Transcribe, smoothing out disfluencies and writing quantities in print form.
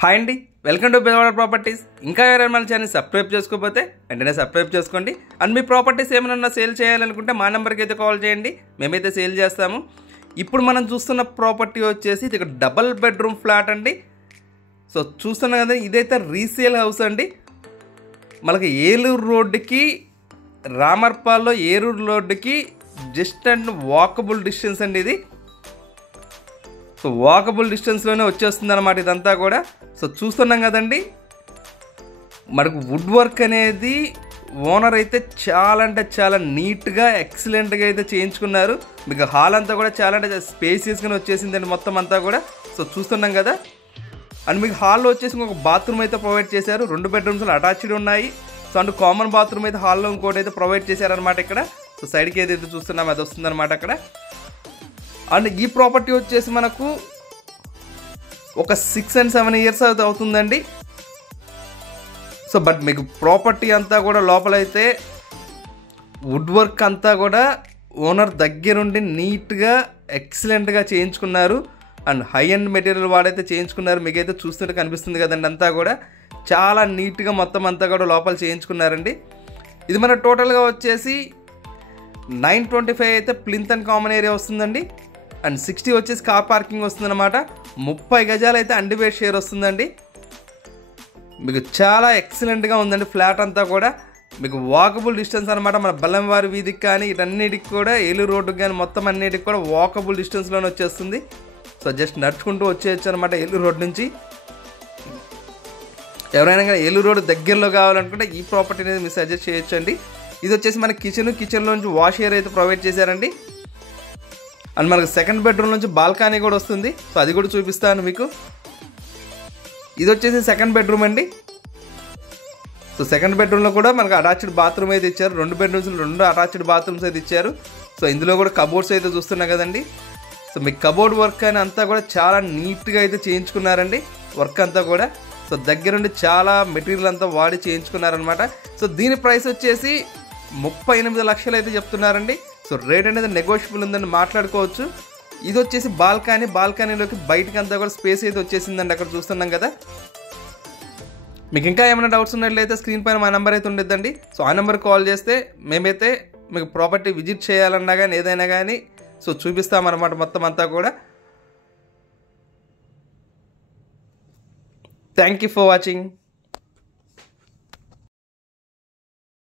Hi అండి, welcome to Bezawada properties. ఇంకా ఎవరైనా మన ఛానల్ సబ్స్క్రైబ్ చేసుకోకపోతే వెంటనే సబ్స్క్రైబ్ చేసుకోండి. అండ్ మీ ప్రాపర్టీస్ ఏమైనా సేల్ చేయాలనుకుంటే మా నెంబర్కి అయితే కాల్ చేయండి, మేమైతే సేల్ చేస్తాము. ఇప్పుడు మనం చూస్తున్న ప్రాపర్టీ వచ్చేసి ఇది ఒక డబల్ బెడ్రూమ్ ఫ్లాట్ అండి. సో చూస్తున్నాం కదా, ఇదైతే రీసేల్ హౌస్ అండి. మనకి ఏలూరు రోడ్డుకి రామర్పాల్లో ఏలూరు రోడ్డుకి జస్ట్ అండ్ వాకబుల్ డిస్టెన్స్ అండి ఇది. సో వాకబుల్ డిస్టెన్స్లోనే వచ్చేస్తుంది అనమాట ఇదంతా కూడా. సో చూస్తున్నాం కదండి, మనకు వుడ్ వర్క్ అనేది ఓనర్ అయితే చాలా అంటే చాలా నీట్గా ఎక్సలెంట్గా అయితే చేయించుకున్నారు. మీకు హాల్ అంతా కూడా చాలా అంటే స్పేసియస్గానే వచ్చేసిందండి మొత్తం అంతా కూడా. సో చూస్తున్నాం కదా, అండ్ మీకు హాల్లో వచ్చేసి ఒక బాత్రూమ్ అయితే ప్రొవైడ్ చేశారు. 2 బెడ్రూమ్స్లో అటాచ్డ్ ఉన్నాయి. సో అండ్ కామన్ బాత్రూమ్ అయితే హాల్లో ఇంకోటి అయితే ప్రొవైడ్ చేశారనమాట ఇక్కడ. సో సైడ్కి ఏదైతే చూస్తున్నాం అది వస్తుందన్నమాట అక్కడ. అండ్ ఈ ప్రాపర్టీ వచ్చేసి మనకు ఒక 6 and 7 years అవుతుందండి. సో బట్ మీకు ప్రాపర్టీ అంతా కూడా లోపలైతే వుడ్ వర్క్ అంతా కూడా ఓనర్ దగ్గరుండి నీట్గా ఎక్సలెంట్గా చేయించుకున్నారు. అండ్ హై అండ్ మెటీరియల్ వాడైతే చేయించుకున్నారు. మీకైతే చూస్తుంటే కనిపిస్తుంది కదండి, అంతా కూడా చాలా నీట్గా మొత్తం అంతా కూడా లోపల చేయించుకున్నారండి. ఇది మన టోటల్గా వచ్చేసి 925 అయితే ప్లింత్ అండ్ కామన్ ఏరియా వస్తుందండి. అండ్ 60 వచ్చేసి కార్ పార్కింగ్ వస్తుందన్నమాట. 30 గజాలు అయితే అన్డివైడ్ షేర్ వస్తుందండి. మీకు చాలా ఎక్సలెంట్గా ఉందండి ఫ్లాట్ అంతా కూడా. మీకు వాకబుల్ డిస్టెన్స్ అనమాట. మన బెల్లంవారి వీధికి కానీ ఇటన్నిటికి కూడా ఏలూరు రోడ్డుకి కానీ మొత్తం అన్నిటికి కూడా వాకబుల్ డిస్టెన్స్లోనే వచ్చేస్తుంది. సో జస్ట్ నడుచుకుంటూ వచ్చేయచ్చు అనమాట ఏలూరు రోడ్ నుంచి. ఎవరైనా కానీ ఏలూరు రోడ్ దగ్గరలో కావాలనుకుంటే ఈ ప్రాపర్టీ అనేది మీరు సజెస్ట్ చేయొచ్చు అండి. ఇది వచ్చేసి మన కిచెన్లో నుంచి వాష్ ఏరియా అయితే ప్రొవైడ్ చేశారండి. అండ్ మనకు సెకండ్ బెడ్రూమ్ నుంచి బాల్కనీ కూడా వస్తుంది. సో అది కూడా చూపిస్తాను మీకు. ఇది వచ్చేసి సెకండ్ బెడ్రూమ్ అండి. సో సెకండ్ బెడ్రూమ్లో కూడా మనకు అటాచ్డ్ బాత్రూమ్ అయితే ఇచ్చారు. 2 బెడ్రూమ్స్లో 2 అటాచ్డ్ బాత్రూమ్స్ అయితే ఇచ్చారు. సో ఇందులో కూడా కబోర్డ్స్ అయితే చూస్తున్నాం కదండి. సో మీకు కబోర్డ్ వర్క్ అని అంతా కూడా చాలా నీట్గా అయితే చేయించుకున్నారండి వర్క్ అంతా కూడా. సో దగ్గరుండి చాలా మెటీరియల్ అంతా వాడి చేయించుకున్నారనమాట. సో దీని ప్రైస్ వచ్చేసి 38 లక్షలు అయితే చెప్తున్నారండి. సో రేట్ అనేది నెగోషియబుల్ ఉందని మాట్లాడుకోవచ్చు. ఇది వచ్చేసి బాల్కనీలోకి బయటకి అంతా కూడా స్పేస్ అయితే వచ్చేసిందండి అక్కడ చూస్తున్నాం కదా. మీకు ఇంకా ఏమైనా డౌట్స్ ఉన్నట్లయితే స్క్రీన్ పైన మా నెంబర్ అయితే ఉండేదండి. సో ఆ నెంబర్కి కాల్ చేస్తే మేమైతే మీకు ప్రాపర్టీ విజిట్ చేయాలన్నా కానీ ఏదైనా కానీ సో చూపిస్తామన్నమాట మొత్తం అంతా కూడా. Thank you for watching.